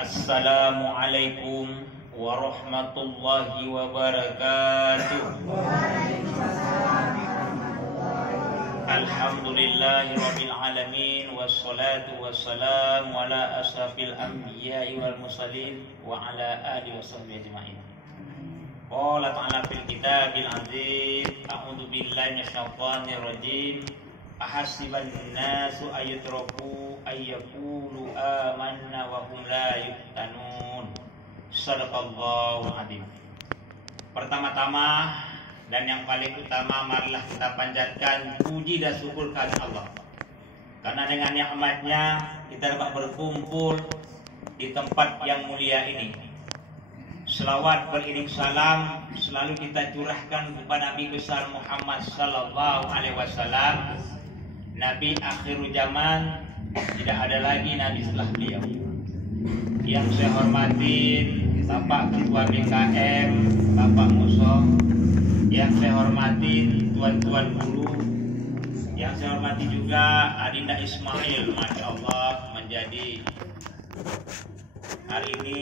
Assalamualaikum warahmatullahi wabarakatuh. Alhamdulillahi rabbil alamin, wassalatu wassalamu ala asrafil anbiya'i wal mursalin wa ala alihi wa sahbihi ajma'in. Qala ta'ala fil kitabil azim, a'udzu billahi minasyaitonir rajim. Ahasiban nasu ayatraku ayyaqulu amanna wa hum la yuftanun. Shadaqallahu adzim. Pertama-tama dan yang paling utama, marilah kita panjatkan puji dan syukur kepada Allah. Karena dengan nikmatnya kita dapat berkumpul di tempat yang mulia ini. Selawat beriring salam selalu kita curahkan kepada Nabi besar Muhammad sallallahu alaihi wasallam, Nabi akhirul zaman. Tidak ada lagi Nabi setelah beliau. Yang saya hormatin Bapak Ketua BKM, Bapak Muso. Yang saya hormatin tuan-tuan guru. Yang saya hormati juga Adinda Ismail, Masya Allah, menjadi hari ini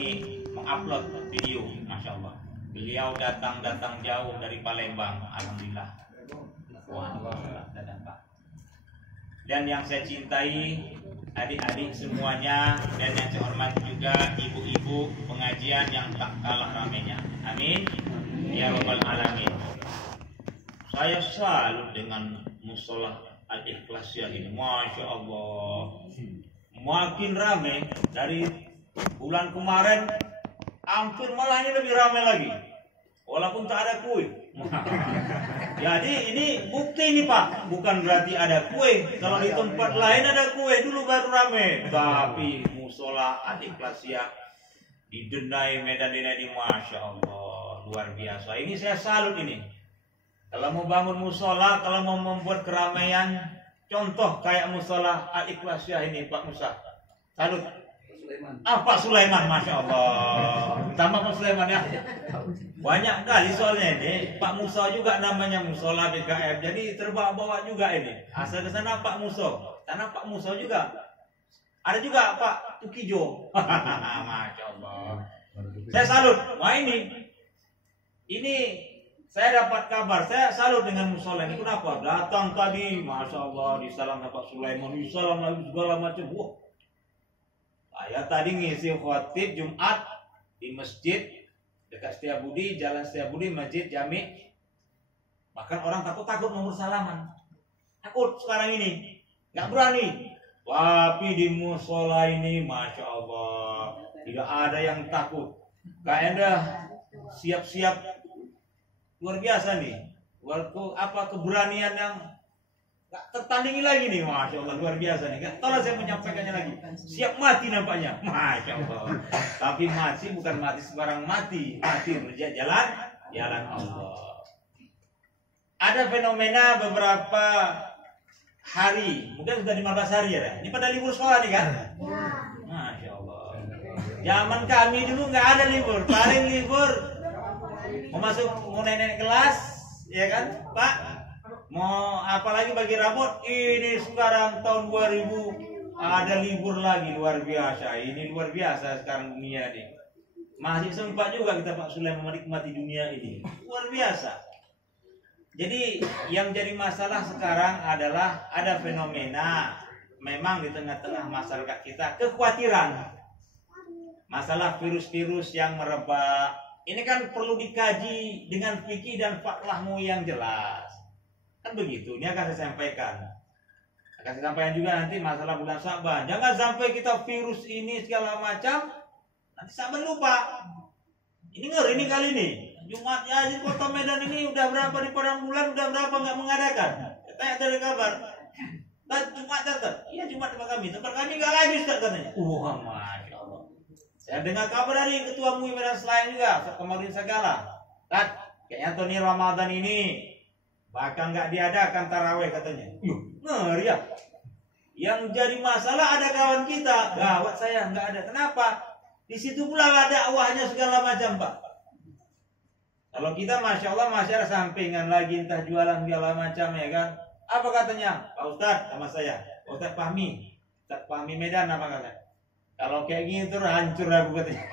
mengupload video, Masya Allah. Beliau datang jauh dari Palembang, Alhamdulillah. Dan yang saya cintai adik-adik semuanya, dan yang saya hormati juga ibu-ibu pengajian yang tak kalah ramainya. Amin ya rabbal alamin. Saya salut dengan musola Al-Ikhlasiyah ini, Masya Allah. Makin ramai dari bulan kemarin, hampir malah ini lebih ramai lagi, walaupun tak ada kue. Jadi ini bukti ini Pak, bukan berarti ada kue. Kalau di tempat lain ada kue dulu baru rame. Tapi musola Al-Ikhlasiyah di Denai, Medan ini, Masya Allah, luar biasa. Ini saya salut ini. Kalau mau bangun musola, kalau mau membuat keramaian, contoh kayak musola Al-Ikhlasiyah ini Pak Musa, salut. Pak Sulaiman, Masya Allah. Tambah Pak Sulaiman ya. Banyak kali soalnya ini. Pak Musa juga namanya musola BKM. Jadi terbawa-bawa juga ini. Asal ke sana Pak Musa. Karena Pak Musa juga. Ada juga Pak Tukijo. Masya Allah. Saya salut. Wah ini saya dapat kabar. Saya salut dengan musola ini. Kenapa? Datang tadi, Masya Allah, disalam Pak Sulaiman, disalam lagi segala macam. Wah. Saya tadi ngisi khotib Jumat di masjid dekat Setiabudi, Jalan Setiabudi, Masjid Jami. Bahkan orang takut mau bersalaman. Takut sekarang ini, nggak berani. Tapi di musola ini, Masya Allah, tidak ada yang takut. Kayak siap-siap, luar biasa nih. Waktu keberanian yang nggak tertandingi lagi nih, Masya Allah, luar biasa nih. Nggak tahu saya menyampaikannya lagi. Siap mati nampaknya, Masya Allah. Tapi mati bukan mati sembarang mati berjalan jalan Allah. Ada fenomena beberapa hari, mungkin sudah 15 hari ya. Ini pada libur sekolah nih kan? Masya Allah. Zaman kami dulu nggak ada libur, paling libur mau nenek kelas, ya kan, Pak? Mau apalagi bagi rapot. Ini sekarang tahun 2000 ada libur lagi, luar biasa. Ini luar biasa sekarang dunia ini. Masih sempat juga kita Pak Sulaiman menikmati dunia ini, luar biasa. Jadi yang jadi masalah sekarang adalah ada fenomena memang di tengah-tengah masyarakat kita, kekhawatiran masalah virus-virus yang merebak. Ini kan perlu dikaji dengan fikih dan fatwamu yang jelas. Kan begitu, ini akan saya sampaikan. Akan saya sampaikan juga nanti masalah bulan Sya'ban. Jangan sampai kita virus ini segala macam, nanti Sya'ban lupa. Ini ngeri nih kali ini. Jumat ya di Kota Medan ini udah berapa di Padang Bulan, udah berapa nggak mengadakan. Tanya dari kabar. Dan Jumat datang. Iya Jumat tempat kami. Tempat kami nggak lagi Ustaz katanya. Masya Allah. Saya dengar kabar dari Ketua MUI Medan Selain juga, kemarin segala. Dan kayaknya Tony Ramadan ini bahkan nggak diadakan taraweh katanya. Ngeri ya. Yang jadi masalah ada kawan kita, gawat saya nggak ada. Kenapa? Di situ pula ada dakwahnya segala macam Pak. Kalau kita Masya Allah masih ada sampingan lagi, entah jualan segala macam ya kan. Apa katanya? Pak Ustadz sama saya, Ustadz Fahmi Medan apa katanya? Kalau kayak gitu hancur aku katanya.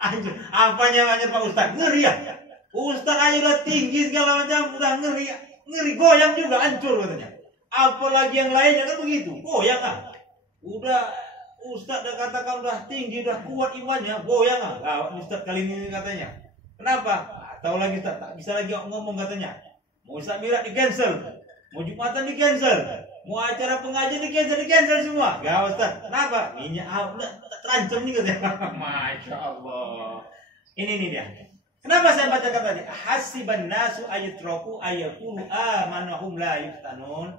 Hancur. Apanya hancur Pak Ustaz? Ngeri ya. Ustaz aja udah tinggi segala macam, udah ngeri. Ngeri goyang juga hancur katanya. Apalagi yang lainnya kan begitu. Goyang kan. Udah Ustaz udah katakan udah tinggi, udah kuat imannya, goyang kan. Nah, Ustaz kali ini katanya. Kenapa? Tahu lagi Ustaz, tak bisa lagi ngomong katanya. Mau Ustaz Mi'raj di cancel. Mau Jumatan di cancel. Mau acara pengajian di cancel semua. Gak Ustaz. Kenapa? Minyak udah terancam nih katanya. Masya Allah. Ini nih dia. Kenapa saya bacakan tadi? Hasiban nasu ayutraku ayakulu amanahum la yuftanun.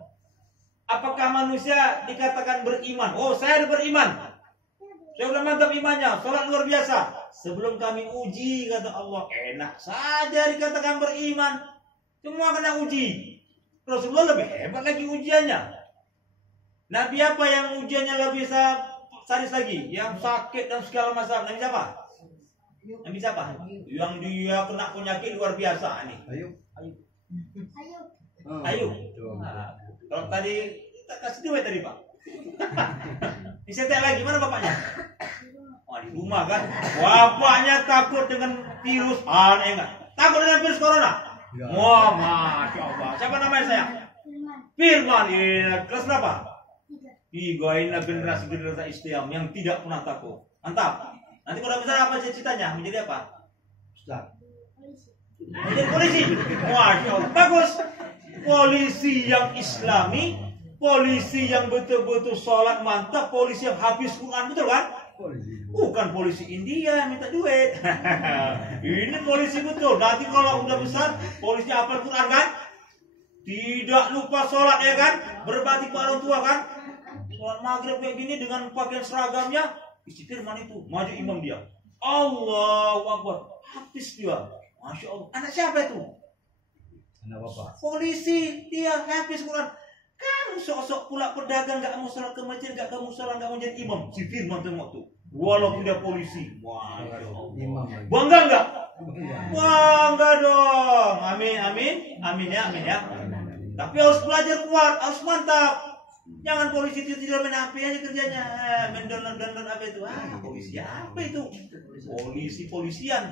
Apakah manusia dikatakan beriman? Oh, saya ada beriman. Saya udah mantap imannya, sholat luar biasa. Sebelum kami uji, kata Allah, enak saja dikatakan beriman. Semua kena uji. Rasulullah lebih hebat lagi ujiannya. Nabi apa yang ujiannya lebih sadis lagi? Yang sakit dan segala masalah. Nabi siapa? Nabi siapa? Yang dia kena penyakit luar biasa nih. Ayub. Nah, kalau tadi kita kasih duit tadi Pak. Disetek lagi, mana bapaknya? Oh, di rumah kan. Bapaknya takut dengan virus aneh enggak? Takut dengan virus corona? Wah, Masya Allah. Siapa namanya saya? Firman. Kelas berapa? 3. Inilah generasi Islam yang tidak pernah takut. Mantap. Nanti kalau besar apa cita-citanya? Menjadi apa? Ustaz. Menjadi polisi. Masya Allah. Bagus. Polisi yang Islami, polisi yang betul-betul sholat mantap, polisi yang habis Quran, betul kan? Bukan polisi India yang minta duit. Ini polisi betul. Nanti kalau udah besar, polisi hafal Quran kan? Tidak lupa sholat ya kan? Berbakti pada orang tua kan? Sholat maghrib kayak gini dengan pakaian seragamnya, isi firman itu, maju imam dia. Allahu Akbar, habis dia. Masya Allah. Anak siapa itu? Anak bapak. Polisi, dia habis Quran. Kamu sok-sok pula pedagang, gak mau sholat ke masjid, gak mau sholat, gak mau jadi imam. Si firman semua tuh. Walaupun dia polisi. Masya Allah. Bangga enggak? Bangga dong. Amin, amin. Amin ya, amin ya. Tapi harus belajar kuat, harus mantap. Jangan polisi itu tidak main HP aja kerjanya, main download apa itu? Polisi apa itu? Polisian,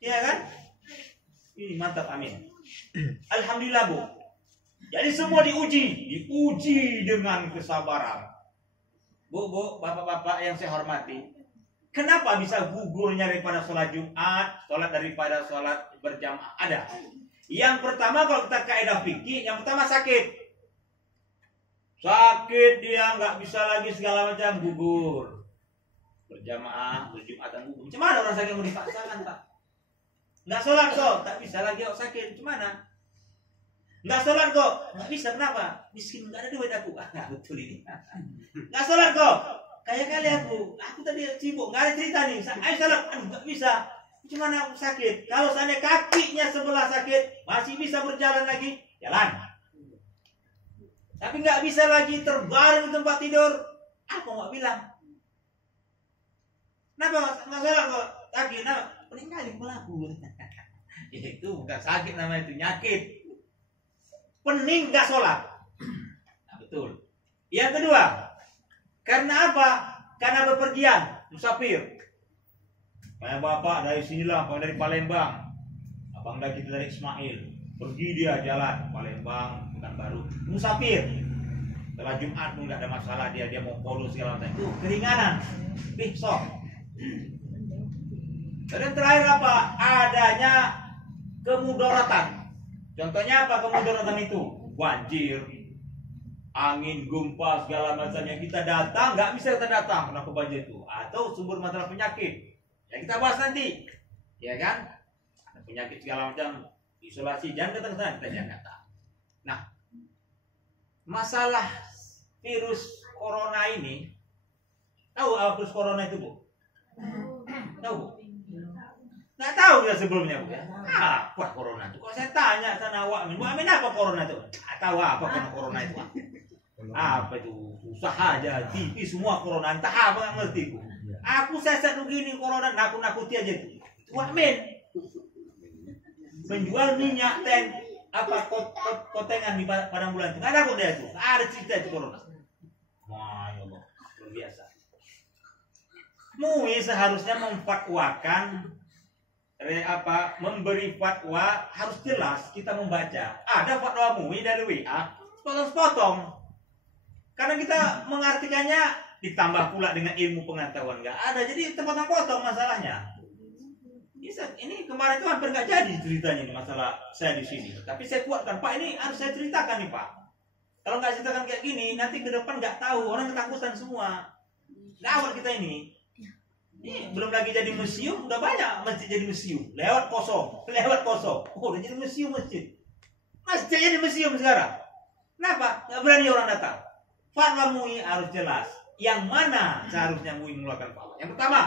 ya kan? Ini mantap, amin. Alhamdulillah Bu. Jadi semua diuji dengan kesabaran. Bu, bapak-bapak yang saya hormati, kenapa bisa gugurnya daripada sholat Jumat, sholat daripada sholat berjamaah? Ada. Yang pertama kalau kita kaidah fikih, yang pertama sakit. Sakit dia nggak bisa lagi segala macam, gugur. Berjamaah, berjumatan gugur. Macam mana orang sakit mau dipaksakan Pak? Nggak sholat kok, tak bisa lagi kok sakit. Macam mana? Nggak sholat kok, nggak bisa. Kenapa? Miskin, nggak ada duit aku. Betul ini. Nggak sholat kok, kayak kali aku tadi sibuk, nggak ada cerita nih. Ayo sholat, nggak bisa. Macam mana aku sakit? Kalau seandainya kakinya sebelah sakit, masih bisa berjalan lagi, jalan. Tapi nggak bisa lagi terbaring di tempat tidur. Apa mau bilang? Kenapa nggak sholat kok? Sakit, kenapa? Meninggalin pelaku. Itu bukan sakit namanya, itu nyakit. Pening nggak sholat. Nah, betul. Yang kedua, karena apa? Karena bepergian, musafir. Kayak bapak dari sinilah, dari Palembang. Abang dah kita dari Ismail. Pergi dia jalan Palembang, Pekanbaru, musafir. Setelah Jumat pun nggak ada masalah, dia mau follow segala macam. Itu keringanan, sok. Dan yang terakhir apa? Adanya kemudaratan. Contohnya apa kemudaratan itu? Banjir, angin, gempa, segala macam yang kita datang nggak bisa kita datang karena banjir itu, atau sumber masalah penyakit. Ya kita bahas nanti, ya kan? Ada penyakit segala macam. Isolasi, jangan datang ke sana, kita jangan datang. Nah, masalah virus corona ini, tahu apa virus corona itu Bu? Tahu Bu? Nggak tahu ya sebelumnya Bu ya? Apa corona itu? Kalau saya tanya sana Bu Amin apa corona itu? Nggak tahu apa corona itu. Apa itu? Usaha aja, TV semua corona, entah apa nggak ngerti Bu. Aku seset begini corona, nakut-nakuti aja itu. Bu Amin menjual minyak tank apa kotengan di padang bulan itu, nggak ada kok dia itu, ada cerita itu corona. Wah ya Allah, luar biasa. MUI seharusnya memfatwakan memberi fatwa harus jelas kita membaca. Ada fatwa MUI dari WA, sepotong-sepotong. Karena kita mengartikannya ditambah pula dengan ilmu pengetahuan nggak ada, jadi potong-potong masalahnya. Ini kemarin itu hampir nggak jadi ceritanya ini masalah saya di sini. Tapi saya kuatkan, Pak, ini harus saya ceritakan nih, Pak. Kalau nggak ceritakan kayak gini, nanti ke depan nggak tahu, orang ketakutan semua. Gawat kita ini. Ini belum lagi jadi museum, udah banyak masjid jadi museum. Lewat kosong. Oh, udah jadi museum masjid. Masjid jadi museum sekarang. Kenapa? Nggak berani orang datang. Fatwa MUI harus jelas. Yang mana seharusnya MUI mengeluarkan fatwa? Yang pertama,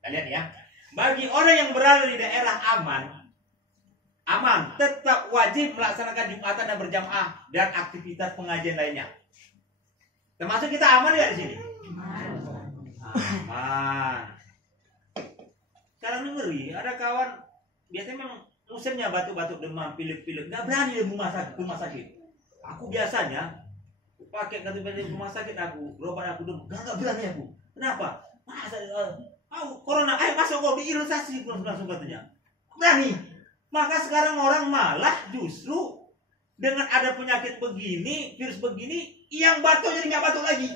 kita lihat ya. Bagi orang yang berada di daerah aman, tetap wajib melaksanakan Jumatan dan berjamaah dan aktivitas pengajian lainnya. Termasuk kita aman nggak di sini? Aman. Sekarang ini ngeri, ada kawan biasanya memang musimnya batuk-batuk, demam, pilek-pilek, nggak berani di rumah sakit. Aku biasanya pakai kartu rumah sakit aku, berobat aku demam, nggak berani aku. Kenapa? Masa corona, masuk kok diirisasi langsung katanya. Berani. Maka sekarang orang malah justru dengan ada penyakit begini, virus begini, yang batuk jadi nggak batuk lagi.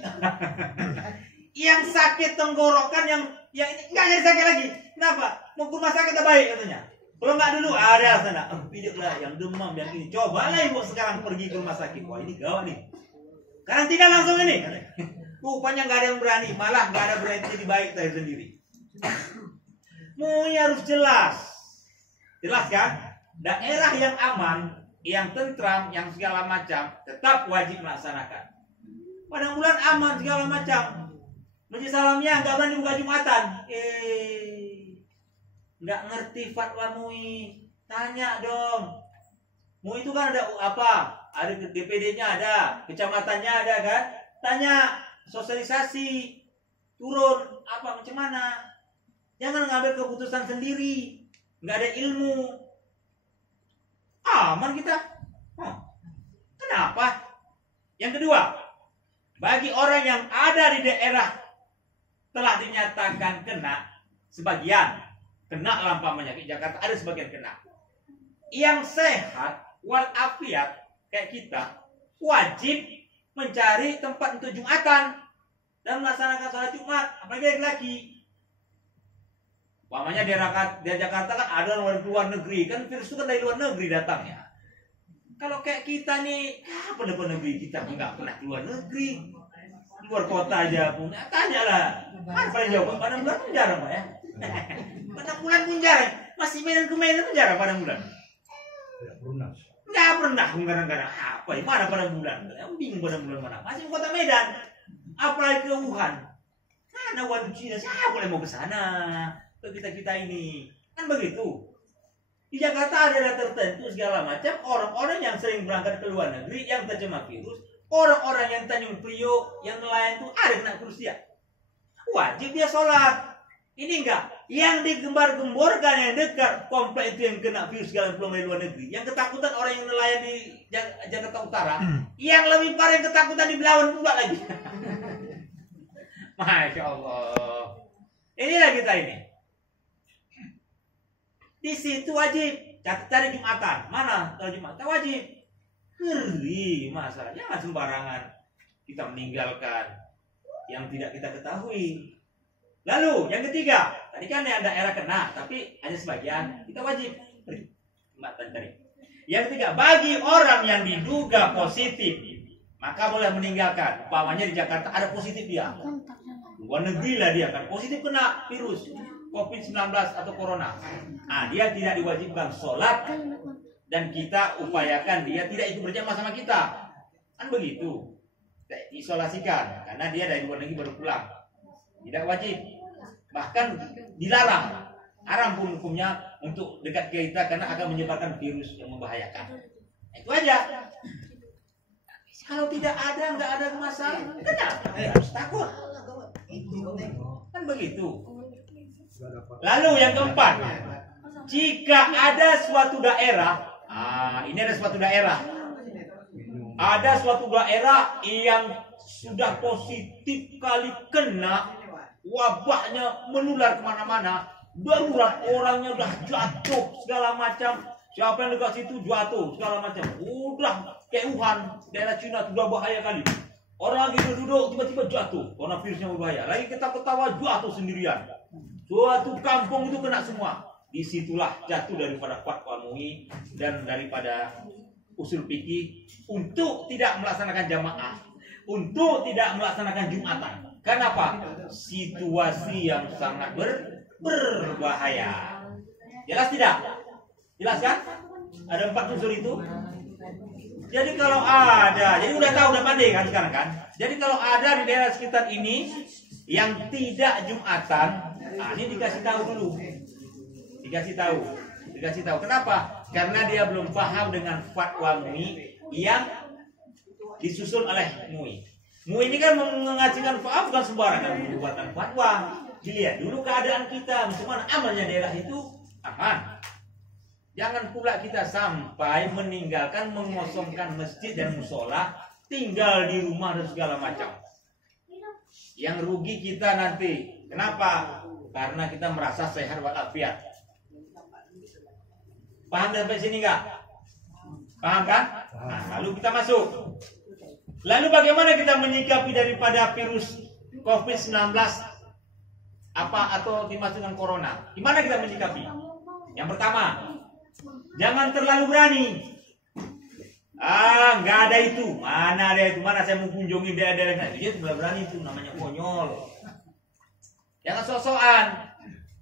Yang sakit tenggorokan yang ini nggak jadi sakit lagi. Kenapa? Mau ke rumah sakit baik katanya. Kalau nggak dulu ada sana, pidiklah yang demam yang ini. Cobalah ibu sekarang pergi ke rumah sakit. Wah ini gawat nih. Karantina langsung ini. Rupanya nggak ada yang berani, malah nggak ada berani jadi baik saya sendiri. MUI harus jelas kan? Daerah yang aman, yang tentram, yang segala macam tetap wajib melaksanakan. Pada bulan aman segala macam. Masjid Salamnya nggak berani buka Jumatan. Nggak ngerti fatwa MUI. Tanya dong. MUI itu kan ada apa? Ada DPD-nya ada, kecamatannya ada kan? Tanya, sosialisasi, turun apa macam mana? Jangan ngambil keputusan sendiri. Nggak ada ilmu. Aman kita. Kenapa? Yang kedua, bagi orang yang ada di daerah telah dinyatakan kena, sebagian kena lampamanya di Jakarta, ada sebagian kena. Yang sehat walafiat kayak kita wajib mencari tempat untuk Jumatan dan melaksanakan sholat Jumat, apalagi lagi. Umpamanya di Jakarta kan ada orang luar negeri, kan virus itu kan dari luar negeri datangnya. Kalau kayak kita nih, kapan luar negeri kita nggak pernah keluar negeri, luar kota aja pun. Tanyalah, apa yang jawab? Pada bulan pun jarang, Pak ya. Pada bulan pun jarang, masih main ke Medan pun jarang pada bulan. Nggak pernah kadang-kadang apa ya, mana pada bulan? Bingung pada bulan mana? Masih kota Medan, apalagi ke Wuhan. Mana waktu Cina, siapa boleh mau ke sana? Kita ini kan begitu. Di Jakarta ada tertentu segala macam orang-orang yang sering berangkat ke luar negeri yang terjemah virus, orang-orang yang Tanjung Priok, yang nelayan itu ada kena virus dia. Wajib dia sholat. Ini enggak yang digembar-gemborkan yang dekat komplek itu yang kena virus segala pulang dari luar negeri. Yang ketakutan orang yang nelayan di Jakarta Utara, yang lebih parah yang ketakutan di Belawan pula lagi. Masya Allah. Inilah kita ini. Di situ wajib cari Jumatan. Mana kalau Jumatan wajib? Ngeri masalahnya, jangan sembarangan kita meninggalkan yang tidak kita ketahui. Lalu yang ketiga, tadi kan ada daerah kena, tapi hanya sebagian, kita wajib Jumatan tadi. Yang ketiga, bagi orang yang diduga positif, maka boleh meninggalkan. Umpamanya di Jakarta ada positif dia, luar negeri lah dia kan positif kena virus COVID-19 atau Corona. Nah, dia tidak diwajibkan sholat dan kita upayakan dia tidak ikut berjamaah sama kita. Kan begitu. Diisolasikan karena dia dari luar negeri baru pulang. Tidak wajib. Bahkan dilarang. Haram pun hukumnya untuk dekat kita karena akan menyebarkan virus yang membahayakan. Itu aja. Kalau tidak ada, nggak ada masalah. Kenapa? Harus takut. Kan begitu. Lalu yang keempat, jika ada suatu daerah, ini ada suatu daerah, yang sudah positif kali kena, wabahnya menular kemana-mana, darurat, orangnya udah jatuh segala macam. Siapa yang dekat situ jatuh segala macam. Udah kayak Wuhan, daerah Cina sudah bahaya kali. Orang lagi duduk tiba-tiba jatuh, karena virusnya berbahaya. Lagi kita ketawa jatuh sendirian. Suatu kampung itu kena semua. Disitulah jatuh daripada fatwa MUI dan daripada usul fikih untuk tidak melaksanakan jamaah, untuk tidak melaksanakan Jumatan. Kenapa? Situasi yang sangat berbahaya. Jelas tidak? Jelas kan? Ada 4 unsur itu. Jadi kalau ada, jadi udah tahu, udah pandai kan sekarang kan? Jadi kalau ada di daerah sekitar ini yang tidak Jumatan, nah ini dikasih tahu dulu. Dikasih tahu. Kenapa? Karena dia belum paham dengan fatwa MUI yang disusun oleh MUI. MUI ini kan mengajukan fatwa, bukan sembarangan pembuatan fatwa. Dilihat dulu keadaan kita, bagaimana amalnya daerah itu aman. Jangan pula kita sampai meninggalkan, mengosongkan masjid dan musola, tinggal di rumah dan segala macam. Yang rugi kita nanti. Kenapa? Karena kita merasa sehat walafiat. Paham sampai sini enggak? Paham kan? Nah, lalu kita masuk. Lalu bagaimana kita menyikapi daripada virus COVID-19 atau dimasukkan corona? Gimana kita menyikapi? Yang pertama, jangan terlalu berani. Nggak ada itu. Mana ada itu? Mana saya mau kunjungi daerah-daerah itu? Dia terlalu berani itu, namanya konyol. Jangan sok-sokan.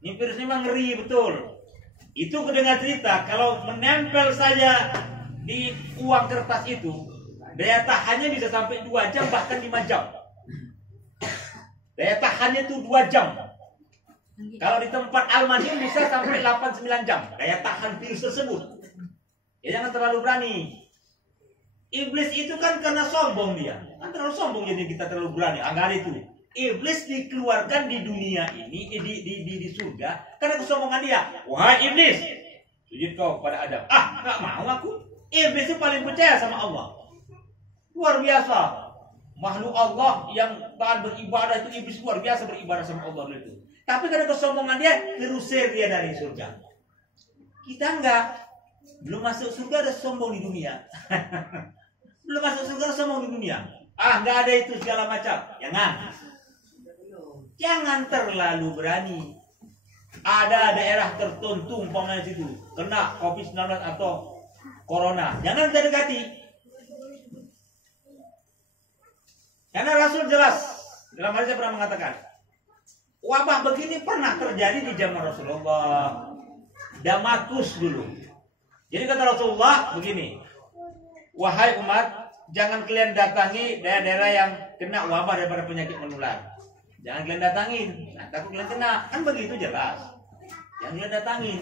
Ini virus ini memang ngeri betul. Itu kedengar cerita, kalau menempel saja di uang kertas itu, daya tahannya bisa sampai 2 jam, bahkan 5 jam. Daya tahannya itu 2 jam. Kalau di tempat aluminium bisa sampai 8-9 jam daya tahan virus tersebut. Ya jangan terlalu berani. Iblis itu kan karena sombong dia. Kan terlalu sombong jadi kita terlalu berani. Enggak ada itu. Iblis dikeluarkan di dunia ini, di surga karena kesombongan dia. Wahai iblis, sujud kau kepada Adam. Nggak mau aku. Iblis itu paling percaya sama Allah. Luar biasa. Makhluk Allah yang taat beribadah itu, iblis luar biasa beribadah sama Allah itu. Tapi karena kesombongan dia, terusir dia dari surga. Kita enggak. Belum masuk surga ada sombong di dunia. Belum masuk surga ada sombong di dunia. Enggak ada itu segala macam. Jangan terlalu berani. Ada daerah tertentu umpamanya situ kena COVID-19 atau corona, jangan kita dekati. Karena Rasul jelas dalam hadis pernah mengatakan, wabah begini pernah terjadi di zaman Rasulullah. Damaskus dulu. Jadi kata Rasulullah begini, wahai umat, jangan kalian datangi daerah-daerah yang kena wabah daripada penyakit menular. Jangan kalian datangin, takut kalian kena. Kan begitu jelas. Jangan kalian datangin.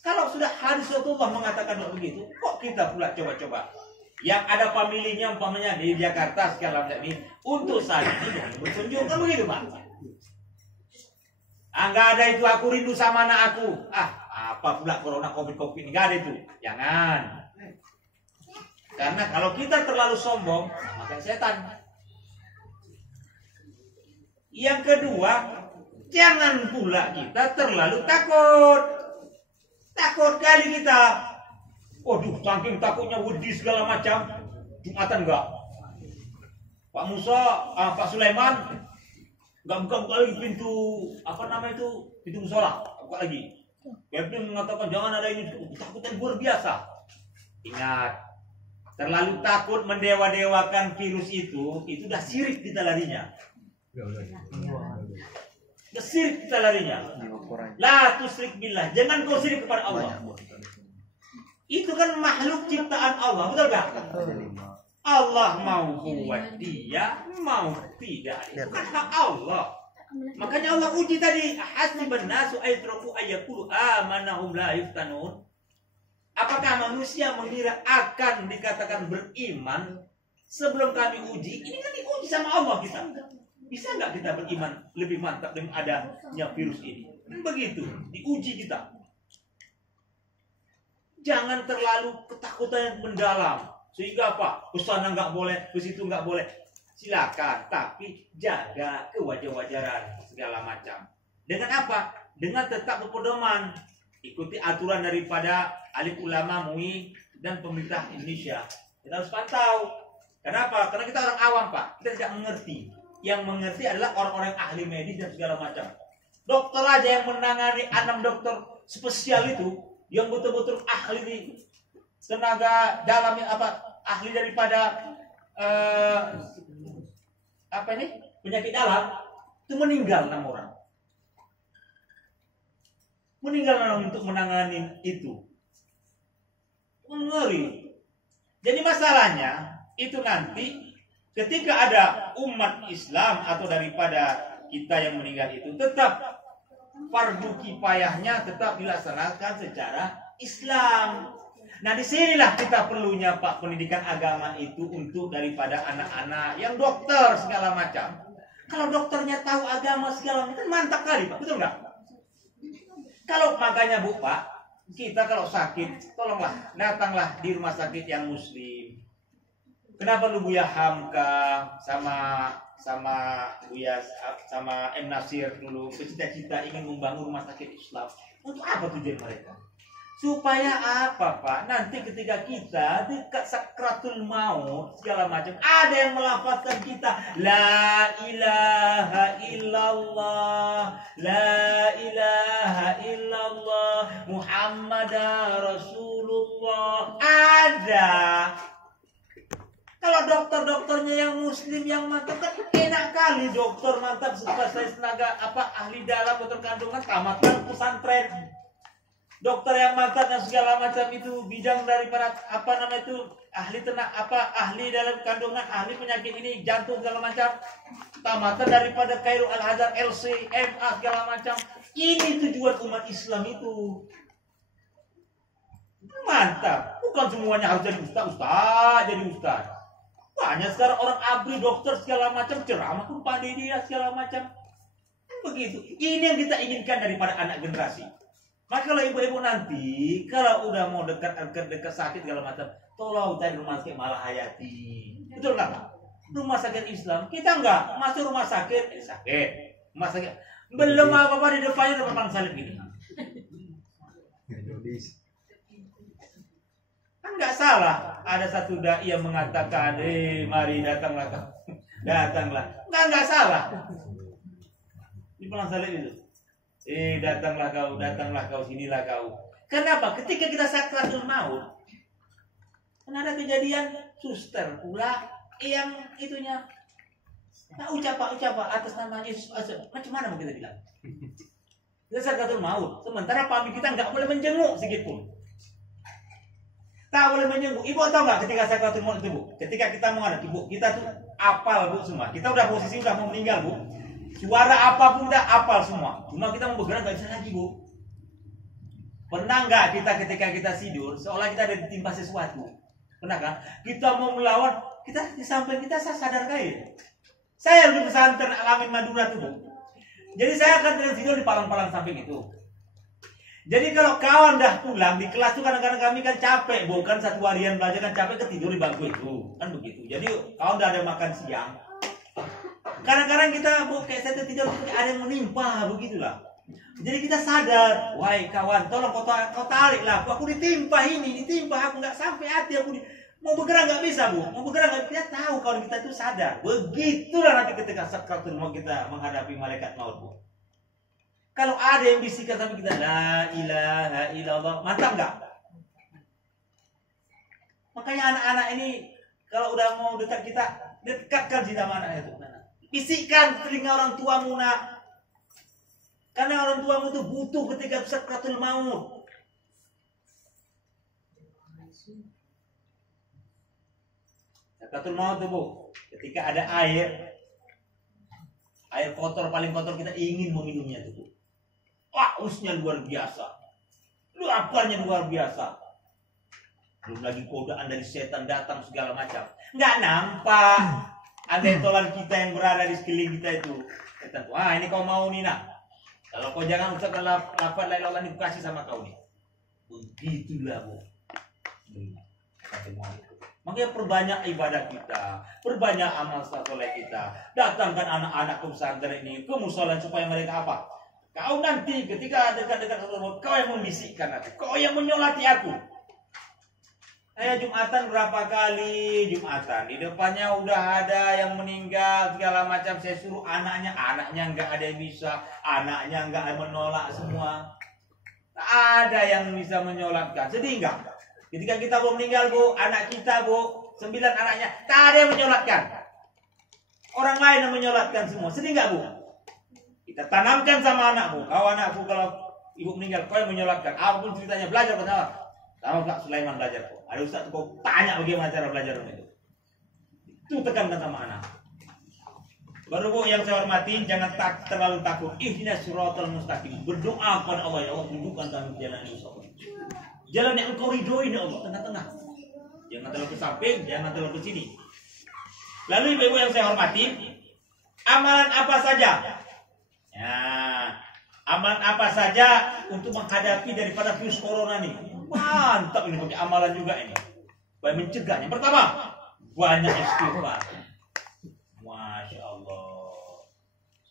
Kalau sudah hadis Rasulullah mengatakan begitu, kok kita pula coba-coba? Yang ada familinya umpamanya di Jakarta segala macam ini, untuk saat ini jangan berkunjung, kan begitu Pak? Enggak ada itu, aku rindu sama anak aku. Apa pula corona covid ini, enggak ada itu. Jangan. Karena kalau kita terlalu sombong, makan setan. Yang kedua, jangan pula kita terlalu takut. Takut kali kita. Waduh, saking takutnya wedi segala macam. Jumatan enggak. Pak Musa, Pak Sulaiman enggak buka lagi pintu pintu musola, buka lagi. Kevin mengatakan jangan ada ini, ketakutan luar biasa. Ingat, terlalu takut mendewa-dewakan virus itu udah syirik kita larinya. Syirik kita larinya. La tusyrik billah, jangan kau syirik kepada Allah. Itu kan makhluk ciptaan Allah, betul gak? Allah mau buat dia, mau tidak, itu kan hak Allah. Makanya Allah uji tadi, hasiban nasu ayyatraku ayyaqulu amanahum la yuftanun. Apakah manusia mengira akan dikatakan beriman sebelum kami uji? Ini kan diuji sama Allah kita. Bisa nggak kita beriman lebih mantap dengan adanya virus ini? Kan begitu, diuji kita. Jangan terlalu ketakutan yang mendalam. Sehingga apa? Kesana nggak boleh, ke situ nggak boleh. silakan, tapi jaga kewajar-wajaran segala macam. Dengan apa? Dengan tetap berpedoman, ikuti aturan daripada alim ulama MUI dan pemerintah Indonesia. Kita harus pantau. Kenapa? Karena kita orang awam, Pak. Kita tidak mengerti. Yang mengerti adalah orang-orang ahli medis dan segala macam. Dokter aja yang menangani 6 dokter spesial itu, yang betul-betul ahli di tenaga dalam, ahli daripada penyakit dalam, itu meninggal 6 orang. Meninggal untuk menangani itu. Ngeri. Jadi masalahnya itu nanti ketika ada umat Islam atau daripada kita yang meninggal itu, tetap fardu kifayahnya tetap dilaksanakan secara Islam. Nah, disinilah kita perlunya, Pak, pendidikan agama itu untuk daripada anak-anak yang dokter segala macam. Kalau dokternya tahu agama segala macam, mantap kali, Pak, betul nggak? Kalau makanya, Bu, Pak, kita kalau sakit, tolonglah datanglah di rumah sakit yang Muslim. Kenapa lu Buya Hamka sama Buya sama M Nasir dulu bercita-cita ingin membangun rumah sakit Islam? Untuk apa tujuan mereka? Supaya apa, Pak? Nanti ketika kita dekat sakratul maut segala macam, ada yang melafazkan kita la ilaha illallah, la ilaha illallah, Muhammadar Rasulullah. Ada. Kalau dokter-dokternya yang Muslim yang mantap kan enak kali, dokter mantap spesialis tenaga ahli dalam dokter kandungan tamatkan pesantren. Dokter yang mantap dan segala macam itu bidang daripada ahli dalam kandungan, ahli penyakit ini jantung segala macam, tamatan daripada Kairul Al-Azhar LC MA segala macam. Ini tujuan umat Islam itu. Mantap. Bukan semuanya harus jadi ustaz jadi ustaz. Banyak sekarang orang abri, dokter segala macam, ceramah pun pandai dia segala macam. Begitu. Ini yang kita inginkan daripada anak generasi. Maka kalau ibu-ibu nanti, kalau udah mau dekat sakit segala macam, tolong cari rumah sakit Malahayati. Betul nggak, Pak? Rumah sakit Islam. Kita nggak masuk rumah sakit, rumah sakit. Belum apa-apa di depannya ada papan salib gini. Nggak salah, ada satu dai yang mengatakan, mari datanglah kau, datanglah. Nggak salah. Di palang salib itu, datanglah kau, sinilah kau. Kenapa? Ketika kita sakratul maut, kan ada kejadian suster pula yang itunya, ucap atas nama Yesus, macam mana mau kita bilang? Kita sakratul maut, sementara pami kita nggak boleh menjenguk sedikitpun. Tak boleh menjenguk. Ibu tahu nggak ketika sakratul maut itu, Bu? Ketika kita mau ada, Ibu, kita tuh apal, Bu, semua. Kita udah posisi udah mau meninggal, Bu. Suara apapun udah apal semua. Cuma kita mau bergerak nggak bisa lagi, Bu. Pernah nggak kita ketika kita tidur, seolah kita ada ditimpa sesuatu? Pernah kan? Kita mau melawan, kita di samping kita sadar kali. Saya di pesantren Alamin Madura tuh, Bu. Jadi saya akan tidur di palang-palang samping itu. Jadi kalau kawan dah pulang di kelas tuh kadang-kadang kami kan capek, bukan satu harian belajar kan capek, ketidur di bangku itu, kan begitu. Jadi kawan udah ada makan siang, kadang-kadang kita kayak saya tidur ada yang menimpa begitulah. Jadi kita sadar, wahai kawan, tolong kau tarik lah, aku ditimpa, aku nggak sampai hati, mau bergerak nggak bisa, Bu, mau bergerak nggak bisa. Tahu kawan kita itu sadar. Begitulah nanti ketika sakratul maut kita menghadapi malaikat maut, Bu. Kalau ada yang bisikan sampai kita la ilaha illallah, mantap nggak? Makanya anak-anak ini kalau udah mau dekat kita, dekatkan si sama anak itu. Bisikkan telinga orang tuamu, nak. Karena orang tuamu itu butuh ketika sakratul maut. Sakratul maut tuh, Bu, ketika ada air kotor, paling kotor, kita ingin meminumnya tuh, Bu. Hausnya luar biasa, laparnya luar biasa. Belum lagi godaan dari setan datang segala macam. Nggak nampak ada tolan kita yang berada di sekeliling kita itu. Setan, ini kau mau nih, nak. Kalau kau jangan ucapkan lafaz la ilaha illallah, kasih sama kau nih. Begitulah, Bu. Makanya perbanyak ibadah kita, perbanyak amal soleh kita. Datangkan anak-anak ke pesantren ini, ke musola supaya mereka apa? Kau nanti ketika dekat-dekat Allah, kau yang membisikkan aku, kau yang menyolati aku. Saya Jumatan berapa kali Jumatan, di depannya udah ada yang meninggal segala macam. Saya suruh anaknya nggak ada yang bisa, anaknya nggak menolak semua. Tak ada yang bisa menyolatkan. Sedih nggak? Ketika kita mau meninggal, Bu, anak kita, Bu, 9 anaknya, tak ada yang menyolatkan. Orang lain yang menyolatkan semua. Sedih nggak, Bu? Kita tanamkan sama anakmu. Kau anakku kalau ibu meninggal, kau yang menyolatkan. Apapun ceritanya, belajar bersama. Sama Pak Sulaiman belajar kok. Ada Ustaz kau tanya bagaimana cara belajar itu. Itu tekankan sama anak. Baru Bu yang saya hormati, jangan terlalu takut. Ihdinas siratal mustaqim. Berdoa kepada Allah, ya Allah, tunjukkan kami jalan yang lurus. Jalan yang Engkau ridhoi, ya Allah, tengah-tengah. Jangan terlalu ke samping, jangan terlalu ke sini. Lalu ibu-ibu yang saya hormati, amalan apa saja? Ya, amalan apa saja untuk menghadapi daripada virus corona nih? Mantap ini pakai amalan juga ini. Supaya mencegahnya. Pertama, banyak istighfar. Masya Allah.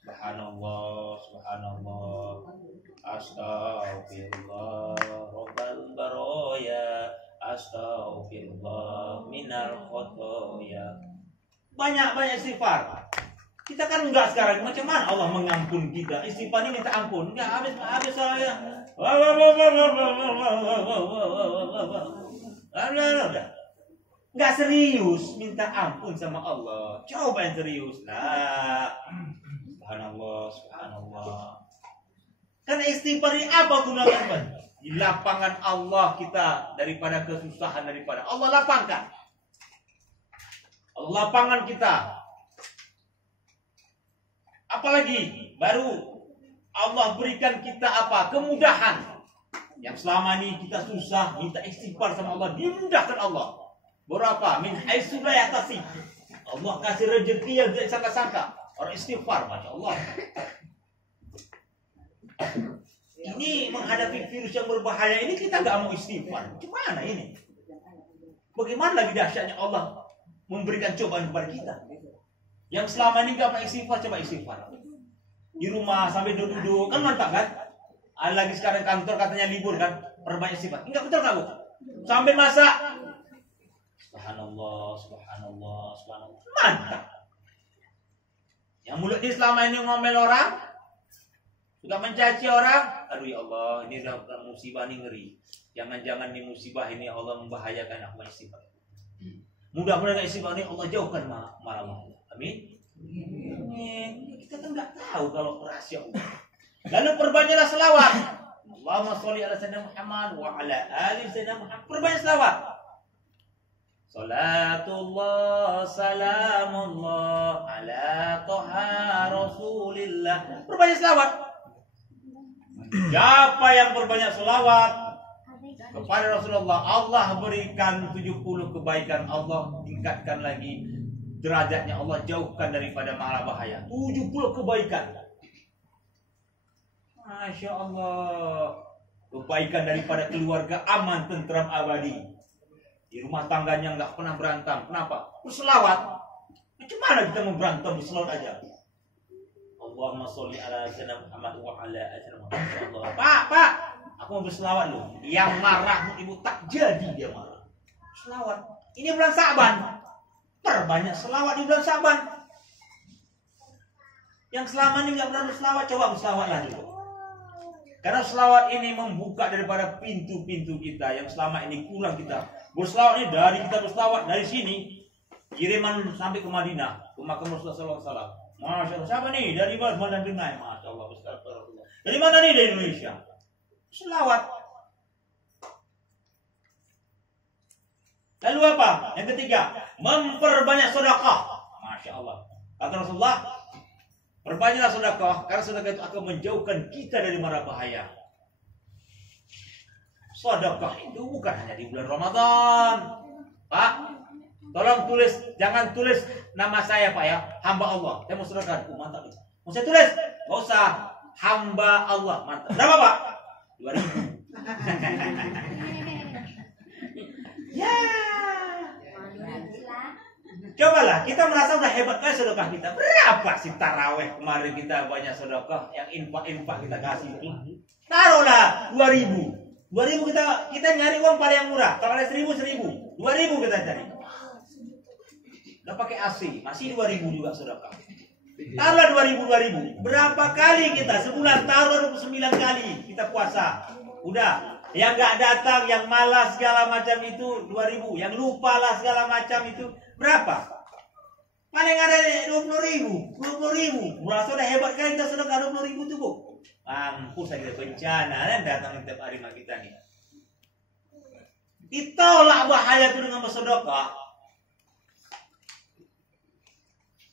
Subhanallah, subhanallah. Astaghfirullah Rabbal baroya. Astaghfirullah minal khotoya. Banyak-banyak istighfar. Kita kan enggak sekarang, macam mana Allah mengampun kita? Istighfar ini minta ampun. Enggak habis saya. Enggak serius minta ampun sama Allah. Coba yang serius. Nah, subhanallah, subhanallah. Karena istighfar ini apa gunanya? Di lapangan Allah kita daripada kesusahan, daripada Allah lapangkan. Allah lapangan kita. Apalagi baru Allah berikan kita apa? Kemudahan. Yang selama ini kita susah minta istighfar sama Allah, dimudahkan Allah. Berapa? Min haitsu la yahtasib. Allah kasih rezeki yang tidak sangka-sangka. Orang istighfar, masya Allah. Ini menghadapi virus yang berbahaya ini kita nggak mau istighfar. Gimana ini? Bagaimana lagi dahsyatnya Allah memberikan cobaan kepada kita? Yang selama ini gak pakai istighfar, coba istighfar. Di rumah sambil duduk kan mantap kan? Ada lagi sekarang kantor katanya libur kan? Perbanyak istighfar. Enggak betul nggak Bu? Sambil masak. Subhanallah, subhanallah, subhanallah. Mantap. Yang mulut ini selama ini ngomel orang, suka mencaci orang. Aduh ya Allah, ini udah musibah ini ngeri. Jangan-jangan di musibah ini Allah membahayakan aku istighfar. Mudah-mudahan istighfar ini Allah jauhkan marah-marah. Amin. Kita kan nggak tahu kalau rahasia Allah. Lalu perbanyaklah selawat. Allahumma sholli ala sayyidina Muhammad wa ala ali sayyidina Muhammad. Perbanyak selawat. Salatullah salamullah ala toha rasulillah. Perbanyak selawat. Siapa yang perbanyak selawat kepada Rasulullah, Allah berikan 70 kebaikan. Allah tingkatkan lagi derajatnya, Allah jauhkan daripada mara bahaya. 70 kebaikan. Masya Allah. Kebaikan daripada keluarga aman, tentram, abadi. Di rumah tangganya nggak pernah berantem. Kenapa? Berselawat. Macam mana kita mau berantem berselawat aja? Allahumma sholli ala sayyidina Muhammad wa ala ali Muhammad. Pak, aku mau berselawat loh. Yang marah ibu tak jadi dia marah. Selawat. Ini bulan Sa'ban. Perbanyak selawat di bulan Sa'ban. Yang selama ini nggak pernah berselawat, coba berselawatlah dulu. Karena selawat ini membuka daripada pintu-pintu kita yang selama ini kurang kita. Berselawat ini dari kita berselawat dari sini kiriman sampai ke Madinah, ke makam Rasulullah SAW. Masya Allah, siapa nih? Dari mana dengar? Masya Allah, astagfirullah. Dari mana nih? Dari Indonesia. Selawat. Lalu apa? Yang ketiga, memperbanyak sedekah. Masya Allah. Kata Rasulullah, perbanyaklah sedekah, karena sedekah itu akan menjauhkan kita dari mara bahaya. Sedekah itu bukan hanya di bulan Ramadan. Pak, tolong tulis, jangan tulis nama saya Pak ya, hamba Allah. Saya mau sedekah, mantap. Mau saya tulis? Nggak usah, hamba Allah, mantap. Berapa Pak? 2.000. Ya. Cobalah, kita merasa udah hebat kali sedekah kita. Berapa sih taraweh kemarin kita banyak sedekah yang infak kita kasih itu? Taruhlah 2.000. 2.000 kita nyari uang paling yang murah. Kalau ada 1.000, 2.000 kita cari. Udah pakai AC, masih 2.000 juga sedekah. Taruhlah 2.000. Berapa kali kita sebulan taruh 29 kali kita puasa. Udah, yang nggak datang, yang malas segala macam itu 2.000, yang lupa lah segala macam itu berapa? Paling ada 20.000. Merasa udah hebat kali kita sedekah 20.000 tuh, Bu. Mampus aja bencana dan datang tiap hari sama kita nih. Ditolak bahaya itu dengan bersedekah.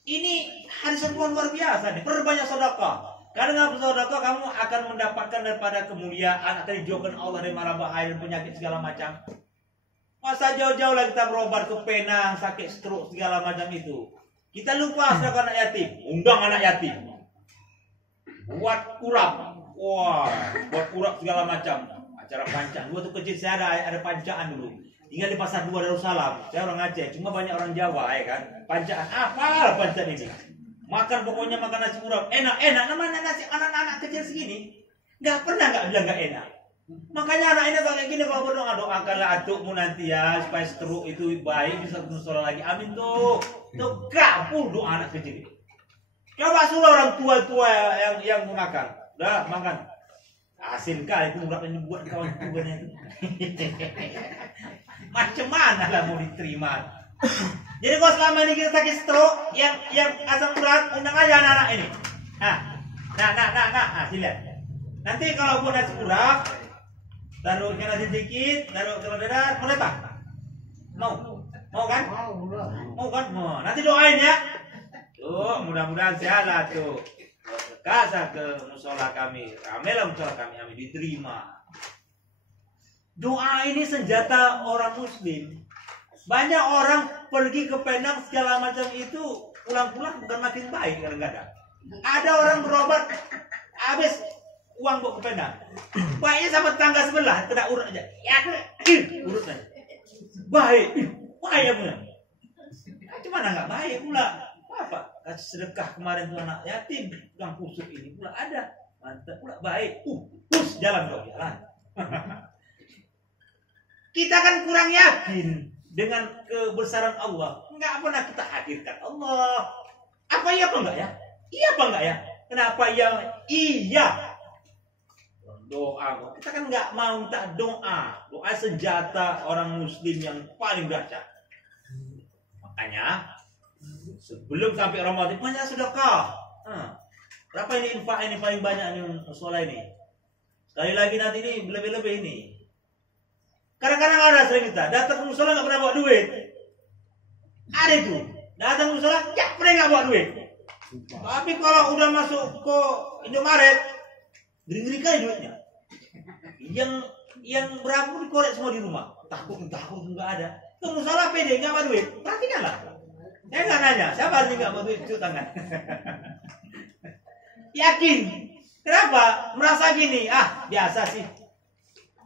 Ini hadis yang luar biasa nih. Perbanyak sedekah. Karena dengan bersedekah kamu akan mendapatkan daripada kemuliaan atau dijauhkan Allah dari mara bahaya dan penyakit segala macam. Masa jauh-jauh lah kita berobat ke Penang, sakit stroke segala macam itu. Kita lupa sedekah anak yatim, undang anak yatim. Buat urap. Wah, buat urap segala macam. Acara pancaan. Dua tuh kecil saya ada pancaan dulu. Tinggal di Pasar 2 Darussalam. Saya orang Aceh, cuma banyak orang Jawa ya kan. Pancaan apa pancaan ini? Makan pokoknya makan nasi urap. Enak. Namanya nasi anak-anak kecil segini. Nggak pernah nggak bilang nggak enak. Makanya anak ini kalau kayak gini kalau berdoa, doakanlah atukmu nanti ya supaya stroke itu baik bisa bersolat lagi. Amin tuh. Tuh kabul doa anak kecil. Coba suruh orang tua yang mau makan. Udah makan. Asin kali itu urapnya buat kawan tuanya itu. Macam mana lah mau diterima? Jadi kalau selama ini kita sakit stroke, yang asam urat, undang aja anak-anak ini. Nah, lihat. Nanti kalau buat nasi urat, taruh ikan asin sedikit, taruh telur dadar, mau letak? Mau kan? Mau kan? Mau. Nanti doain ya. Tuh, mudah-mudahan sehat lah tuh. Kasar ke musola kami, ramelah musola kami, amin diterima. Doa ini senjata orang muslim. Banyak orang pergi ke Penang segala macam itu, pulang-pulang bukan makin baik kadang-kadang. Ada orang berobat, habis uang buat ke Penang. Baiknya sama tetangga sebelah, kena urut aja. Ya, urut aja. Baik punya. Cuma nggak baik pula. Apa? Kasih sedekah kemarin tuh anak yatim, yang kusuk ini pula ada. Mantap pula baik. Jalan dong, jalan. Kita kan kurang yakin dengan kebesaran Allah. Enggak pernah kita hadirkan Allah. Apa iya apa enggak ya? Iya apa enggak ya? Kenapa iya? Iya. Doa. Kita kan enggak mau minta doa. Doa senjata orang muslim yang paling dahsyat. Makanya sebelum sampai Ramadan banyak sedekah. Berapa ini infak ini paling banyak nih musola ini? Sekali lagi nanti ini lebih-lebih ini. Kadang-kadang ada sering kita datang ke musola nggak pernah bawa duit. Ada itu. Datang ke musola nggak pernah bawa duit. Tapi kalau udah masuk ke Indomaret, gering-gering kali duitnya. Yang berapa dikorek semua di rumah. Takut nggak ada. Ke musola pede nggak bawa duit. Perhatikanlah. Saya nggak nanya, siapa yang nggak bawa duit cuci tangan. Yakin. Kenapa? Merasa gini, biasa sih.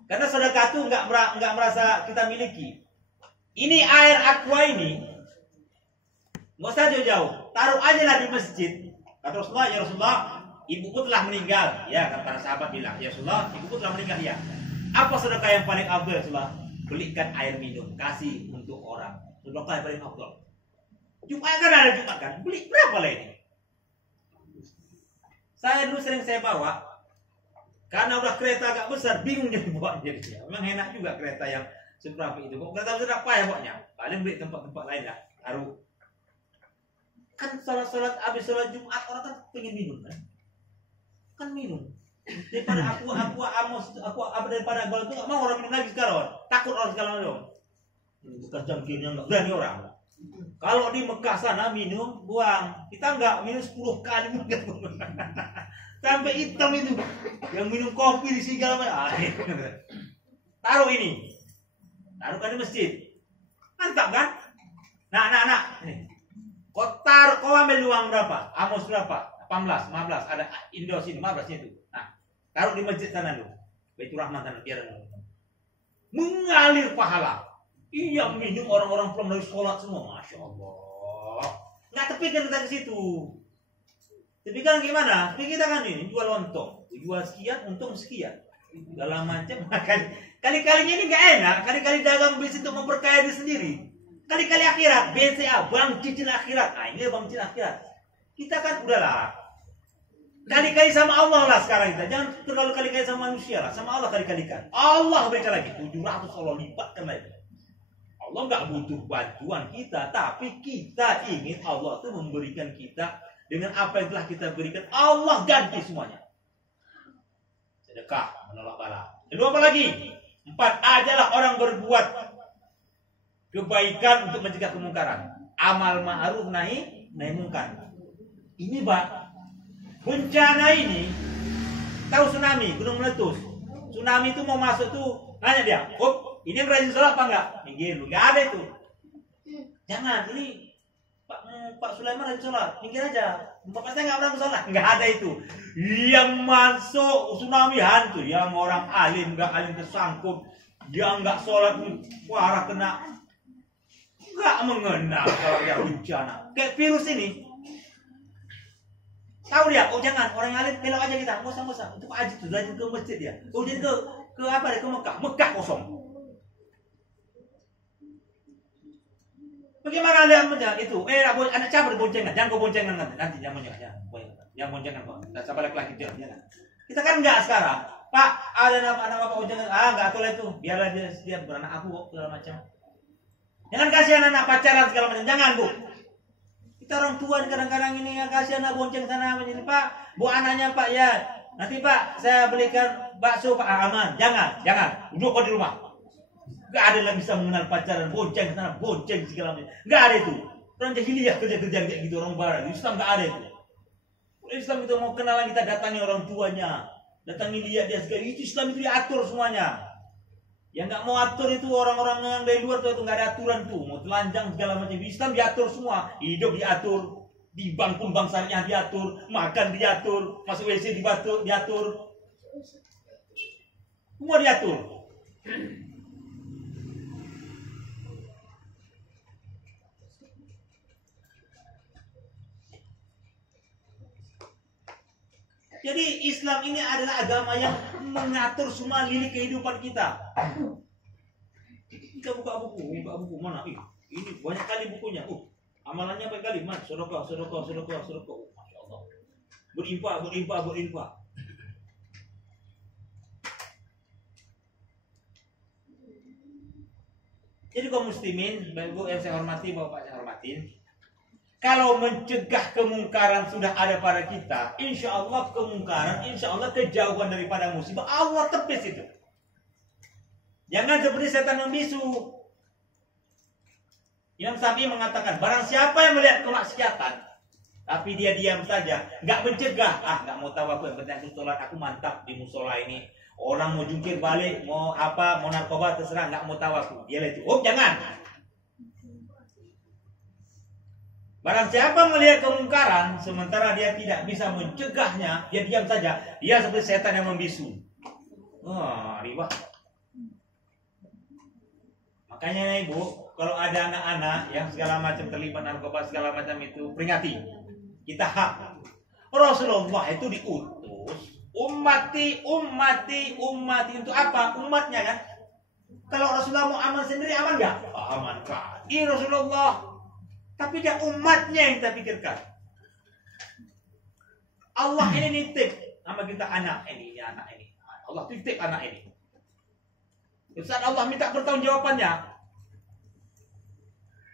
Karena sedekah itu nggak merasa kita miliki. Ini air aqua ini, nggak usah jauh-jauh, taruh aja lah di masjid. Kata Rasulullah, ya Rasulullah, ibuku telah meninggal. Ya, kata para sahabat bilang, ya Rasulullah, ibuku telah meninggal. Ya. Apa sedekah yang paling afdal Rasulullah? Belikan air minum, kasih untuk orang. Sedekah yang paling afdal. Jumat kan ada Jumat kan, beli berapa lah ini? Saya dulu sering saya bawa. Karena udah kereta agak besar, bingung jadi bawa jadinya. Memang enak juga kereta yang seberapa itu. Kok kereta besar apa ya bawanya? Paling beli tempat-tempat lain lah. Taruh. Kan salat habis salat Jumat orang kan pengen minum kan? Kan minum. Daripada aku daripada gol itu nggak mau orang minum lagi sekarang. Takut orang sekarang dong. Bekas jangkirnya nggak berani orang. Kalau di Mekah sana minum buang. Kita nggak minum 10 kali mungkin. Sampai hitam itu yang minum kopi di segala macam. Taruh ini, taruhkan di masjid, mantap kan? Nah, ini. Kau ambil uang berapa? Amos berapa? 18, 15, ada Indo sini 15 itu. Nah, taruh di masjid sana dulu. Baitur Rahman sana biar mengalir pahala. Iya minum orang-orang pulang dari sholat semua, masya Allah. Nggak terpikir kita ke situ. Terpikir gimana? Tapi kita kan ini jual lontong, jual sekian, untung sekian, segala macam. Kali-kalinya ini nggak enak. Kali-kali dagang bisnis untuk memperkaya diri sendiri. Kali-kali akhirat, BCA, bank cicil akhirat. Nah ini bank cicil akhirat. Kita kan udahlah. Kali-kali sama Allah lah sekarang kita. Jangan terlalu kali-kali sama manusia lah. Sama Allah kali-kalikan. Allah berikan lagi 700 Allah lipatkan lagi. Allah nggak butuh bantuan kita, tapi kita ingin Allah itu memberikan kita dengan apa yang telah kita berikan. Allah ganti semuanya. Sedekah menolak bala. Kedua apa lagi? 4, ajalah orang berbuat kebaikan untuk mencegah kemungkaran. Amal ma'ruf nahi mungkar. Ini Pak, bencana ini, tahu tsunami, gunung meletus. Tsunami itu mau masuk tuh, nanya dia, ini rajin sholat apa enggak? Minggir, enggak ada itu. Jangan, ini Pak Sulaiman rajin sholat, minggir aja. Bapak saya enggak pernah sholat, enggak ada itu. Yang masuk tsunami hantu, yang orang alim, enggak alim tersangkut, yang enggak sholat, parah kena, enggak mengena kalau yang bencana. Kayak virus ini. Tahu dia, jangan, orang yang alim belok aja kita, nggak usah. Itu Pak Haji tuh, lanjut ke masjid dia. Jadi ke apa deh, ke Mekah kosong. Bagaimana dia itu? Anak cabar boncengan, jangan kau boncengan nanti jamunya, jangan boncengan kok. Tak sabar laki-laki dia, jangan. Kita kan enggak sekarang. Pak, ada nama Pak boncengan, enggak boleh itu, biarlah dia beranak aku kok segala macam. Jangan kasih anak pacaran segala macam, jangan Bu. Kita orang tua kadang-kadang ini yang kasih anak bonceng sana begini, Pak, bawa anaknya Pak ya. Nanti Pak saya belikan bakso Pak aman. Jangan. Duduk kau di rumah. Gak ada yang bisa mengenal pacaran, bonceng sana, bonceng segala macam. Gak ada itu. Orang jahiliyah kerja-kerjaan kayak gitu orang barat. Islam gak ada itu. Islam itu mau kenalan kita datangi orang tuanya, datangi lihat dia segala. Itu Islam itu diatur semuanya. Yang nggak mau atur itu orang-orang yang dari luar tuh nggak ada aturan tuh, mau telanjang segala macam. Islam diatur semua, hidup diatur, di bank pun bank syariah diatur, makan diatur, masuk WC diatur, semua diatur. Jadi Islam ini adalah agama yang mengatur semua lini kehidupan kita. Kita buka buku mana? Ini banyak kali bukunya. Amalannya banyak kali, Mas. Sedekah. Masya Allah. Berinfak. Jadi kaum muslimin, Bapak Ibu yang saya hormati, Bapak saya hormatin, kalau mencegah kemungkaran sudah ada pada kita, insya Allah kemungkaran, insya Allah kejauhan daripada musibah, Allah tepis itu. Jangan seperti setan membisu. Imam Syafi'i mengatakan, barang siapa yang melihat kemaksiatan, tapi dia diam saja, nggak mencegah, nggak mau tahu aku, yang penting aku sholat, aku mantap di musola ini. Orang mau jungkir balik, mau narkoba terserah, nggak mau tahu aku. Dia lihat itu, jangan. Barang siapa melihat kemungkaran, sementara dia tidak bisa mencegahnya, dia diam saja. Dia seperti setan yang membisu. Riba. Makanya Ibu, kalau ada anak-anak yang segala macam terlibat narkoba segala macam itu, peringati. Kita hak. Rasulullah itu diutus ummati untuk apa? Umatnya kan. Kalau Rasulullah mau aman sendiri, aman nggak? Aman kan. Ini Rasulullah. Tapi dia umatnya yang kita pikirkan. Allah ini nitip sama kita anak ini. Allah titip anak ini. Saat Allah minta pertanggungjawabannya,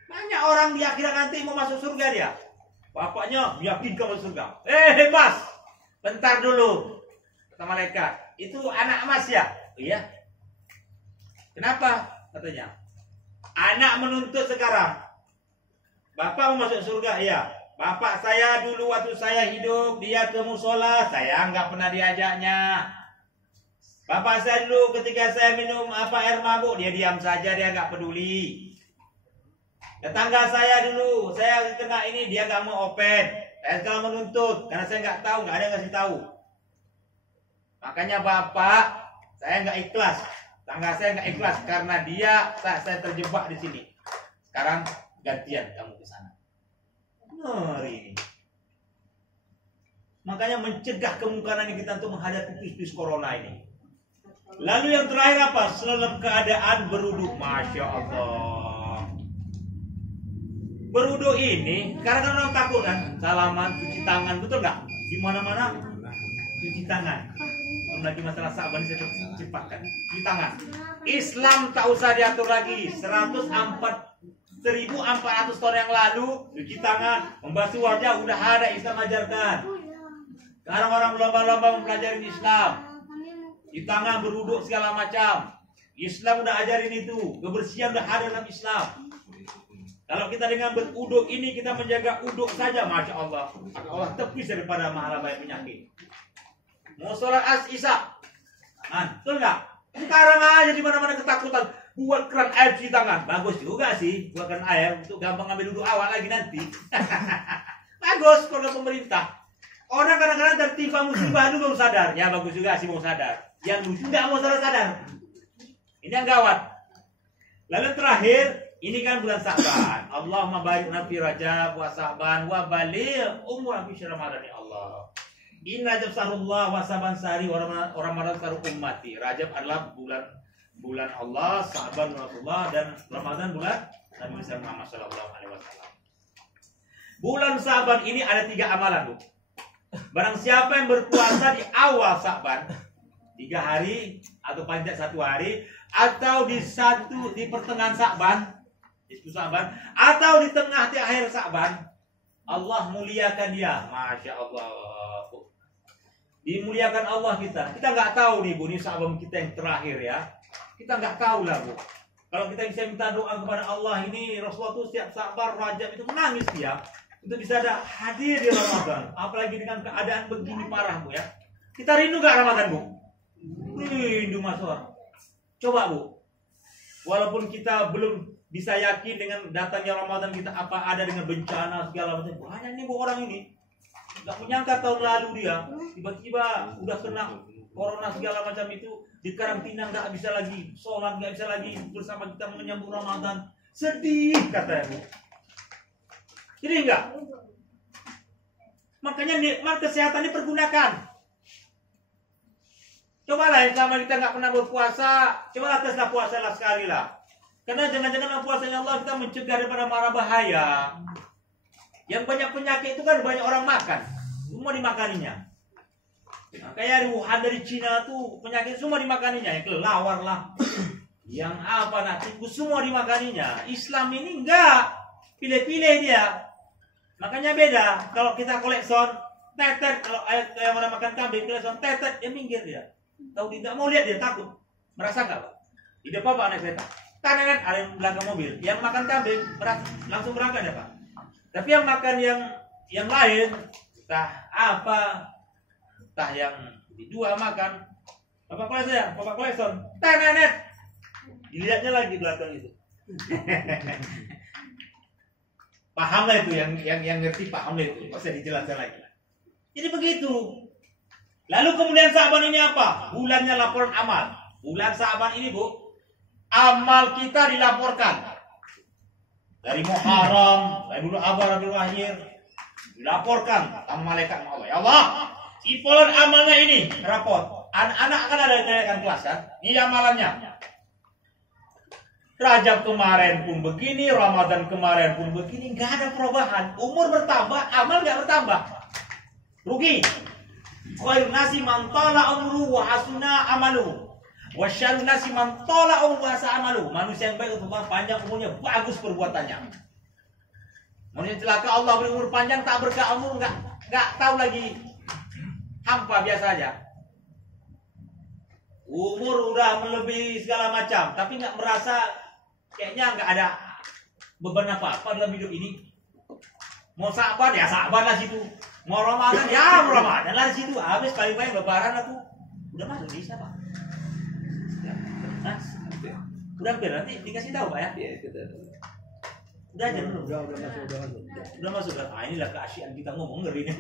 banyak orang di akhirat nanti mau masuk surga dia. Bapaknya meyakinkan masuk surga. Mas, bentar dulu. Kata malaikat, itu anak Mas ya? Iya. Kenapa? Katanya. Anak menuntut sekarang. Bapak mau masuk surga, iya. Bapak saya dulu waktu saya hidup, dia ke musola, saya nggak pernah diajaknya. Bapak saya dulu ketika saya minum air mabuk, dia diam saja, dia nggak peduli. Tetangga saya dulu, saya kena ini, dia nggak mau open. Saya sekarang menuntut, karena saya nggak tahu, nggak ada yang ngasih tahu. Makanya Bapak, saya nggak ikhlas. Tangga saya nggak ikhlas, karena dia, saya terjebak di sini. Sekarang gantian kamu ke sana. Ngeri ini. Makanya mencegah kemungkaran kita untuk menghadapi virus corona ini. Lalu yang terakhir apa? Dalam keadaan berwudu. Masya Allah. Berwudu ini, karena orang takut kan, salaman, cuci tangan, betul nggak? Di mana-mana cuci tangan. Lagi masalah sabar ini saya cepatkan. Cuci tangan. Islam tak usah diatur lagi. 1.400 tahun yang lalu cuci tangan, membasuh wajah udah ada, Islam ajarkan. Sekarang orang berlomba-lomba mempelajari Islam. Cuci tangan, berwuduk segala macam. Islam udah ajarin itu. Kebersihan udah ada dalam Islam. Kalau kita dengan berwuduk ini kita menjaga uduk saja, Masya Allah. Allah tepis daripada mahala banyak penyakit. Mau sholat isya, betul nggak? Sekarang aja di mana-mana ketakutan. Buat keran air cuci tangan, bagus juga sih. Buat keran air untuk gampang ambil duduk awal lagi nanti. Bagus kalau pemerintah. Orang kadang-kadang tertimpa musibah dulu baru sadar. Ya bagus juga sih mau sadar. Yang lucu nggak mau sadar. Ini yang gawat. Lalu terakhir, ini kan bulan Sa'ban. Allahumma barik fi Rajab wa Sa'ban wa baligh umur fi Ramadan ya Allah. Inna Rajab sahrullah wa Sa'ban sahri wa Ramadan sahru ummati. Rajab adalah bulan Allah, Sa'ban bulan Allah, dan Ramadan bulan Nabi Muhammad SAW. Bulan Sa'ban ini ada 3 amalan, Bu. Barang siapa yang berpuasa di awal Sa'ban 3 hari atau paling tidak 1 hari, atau di pertengahan Sa'ban, di 10 Sa'ban, atau di tengah di akhir Sa'ban, Allah muliakan dia. Masya Allah, dimuliakan Allah kita. Kita nggak tahu nih, Bu, ini Sa'ban kita yang terakhir ya. Kita nggak tahu lah, Bu. Kalau kita bisa minta doa kepada Allah, ini Rasulullah tuh setiap Sa'ban, Rajab itu menangis dia. Untuk bisa ada hadir di Ramadan. Apalagi dengan keadaan begini parah, Bu ya. Kita rindu gak Ramadan, Bu? Rindu, Mas Wah. Coba, Bu. Walaupun kita belum bisa yakin dengan datangnya Ramadan kita, apa ada dengan bencana segala macam. Banyak nih, Bu, orang ini. Gak menyangka tahun lalu dia tiba-tiba udah kena corona segala macam itu, di karantina, gak bisa lagi sholat, gak bisa lagi bersama kita menyambut Ramadan. Sedih katanya, Bu. Jadi enggak? Makanya nikmat kesehatan ini pergunakan. Cobalah yang sama kita nggak pernah berpuasa, cobalah teslah puasa lah sekali lah. Karena jangan-jangan puasanya Allah kita mencegah daripada mara bahaya. Yang banyak penyakit itu kan banyak orang makan, semua dimakaninya. Nah, kayak di Wuhan dari Cina tuh penyakit semua dimakaninya, yang kelelawar lah, yang apa nak tikus semua dimakaninya. Islam ini enggak, pilih-pilih dia. Makanya beda. Kalau kita kolekson tetet, kalau yang orang makan kambing kolekson tetet, dia minggir dia. Tahu tidak mau lihat dia takut. Merasa nggak, Pak? Di depan Pak naik kereta. Kanan ada yang belakang mobil. Yang makan kambing langsung berangkat ya, Pak. Tapi yang makan yang lain, entah apa, entah yang di dua makan. Bapak kolekson, tenet. Dilihatnya lagi belakang itu. Paham lah itu yang ngerti, paham lah itu. Nggak usah dijelaskan lagi. Jadi begitu. Lalu kemudian Sa'ban ini apa? Bulannya laporan amal. Bulan Sa'ban ini, Bu, amal kita dilaporkan. Dari Muharram, dari bulan Abar, Rabiul Akhir, dilaporkan sama malaikat Allah. Ya Allah, simpulan amalnya ini, raport. Anak-anak kan ada kenaikan kelas kan? Ini amalannya. Rajab kemarin pun begini, Ramadan kemarin pun begini, nggak ada perubahan. Umur bertambah, amal nggak bertambah. Rugi. Khairun nasi man tala umru wa hasuna amalu. Wa syarrun nasi man tala umru wa hasa amalu. Manusia yang baik untuk panjang umurnya, bagus perbuatannya. Manusia celaka Allah beri umur panjang, tak berkah umur, nggak tahu lagi, hampa biasa aja. Umur udah melebihi segala macam, tapi nggak merasa kayaknya nggak ada beban apa-apa dalam hidup ini. Mau Sa'ban ya Sa'ban lah situ. Mau Ramadan ya mau Ramadan lah situ. Habis paling-paling lebaran aku udah masuk di sana, Pak. Udah hampir, nanti dikasih tahu, Pak ya. Udah aja belum? Udah masuk. Ah, inilah keasyian kita ngomong ngeri.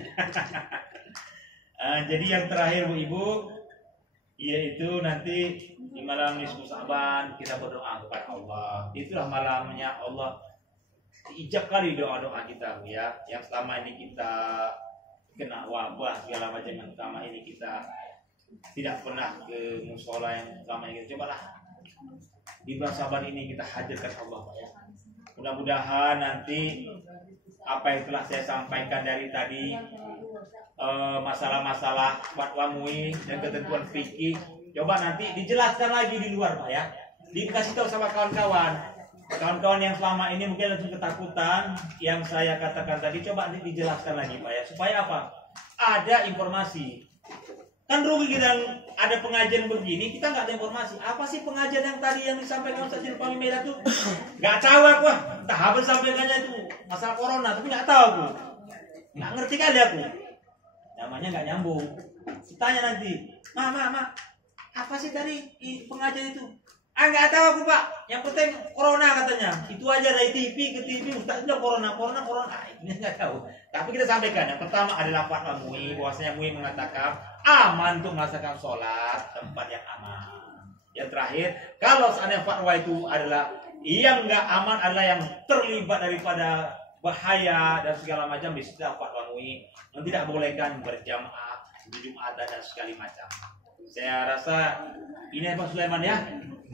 Jadi yang terakhir, Bu Ibu, yaitu nanti di malam nisfu Sa'ban kita berdoa kepada Allah. Itulah malamnya Allah diijab kali doa-doa kita ya. Yang selama ini kita kena wabah segala macam, yang selama ini kita tidak pernah ke musola, yang selama ini cobalah di bulan Sabar ini kita hadirkan Allah Pak ya. Mudah-mudahan nanti apa yang telah saya sampaikan dari tadi, masalah-masalah fatwa MUI dan ketentuan fikih, coba nanti dijelaskan lagi di luar Pak ya. Dikasih tahu sama kawan-kawan yang selama ini mungkin langsung ketakutan yang saya katakan tadi, coba nanti dijelaskan lagi Pak ya, supaya apa? Ada informasi. Kan rugi kita ada pengajian begini, kita nggak ada informasi. Apa sih pengajian yang tadi yang disampaikan Ustaz Irfan Medan tuh? Nggak tahu aku, entah apa sampaikannya itu masalah corona, tapi nggak tahu aku, nggak ngerti kali aku. Namanya nggak nyambung. Ditanya nanti, ma, apa sih tadi pengajian itu? Ah nggak tahu aku Pak. Yang penting corona katanya. Itu aja dari TV ke TV, Ustaznya corona. Ini nggak tahu. Tapi kita sampaikan. Yang pertama adalah fatwa MUI, bahwasanya MUI mengatakan aman untuk melaksanakan sholat tempat yang aman. Yang terakhir, kalau seandainya fatwa itu adalah yang nggak aman, adalah yang terlibat daripada bahaya dan segala macam, bisa fatwa MUI yang tidak bolehkan berjamaah di Jumatan dan segala macam. Saya rasa ini Pak Sulaiman ya.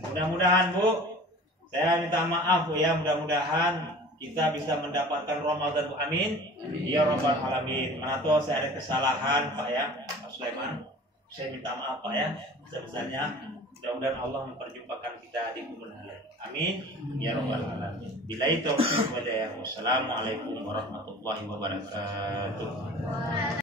Mudah-mudahan Bu, saya minta maaf Bu ya, mudah-mudahan kita bisa mendapatkan Ramadan Bu, amin ya rabbal alamin. Mana tahu saya ada kesalahan Pak ya, Pak Sulaiman, saya minta maaf Pak ya sebesarnya. Mudah-mudahan Allah memperjumpakan kita di kemudian hari, amin ya rabbal alamin. Billahi taufiq wal hidayah. Wassalamualaikum warahmatullahi wabarakatuh.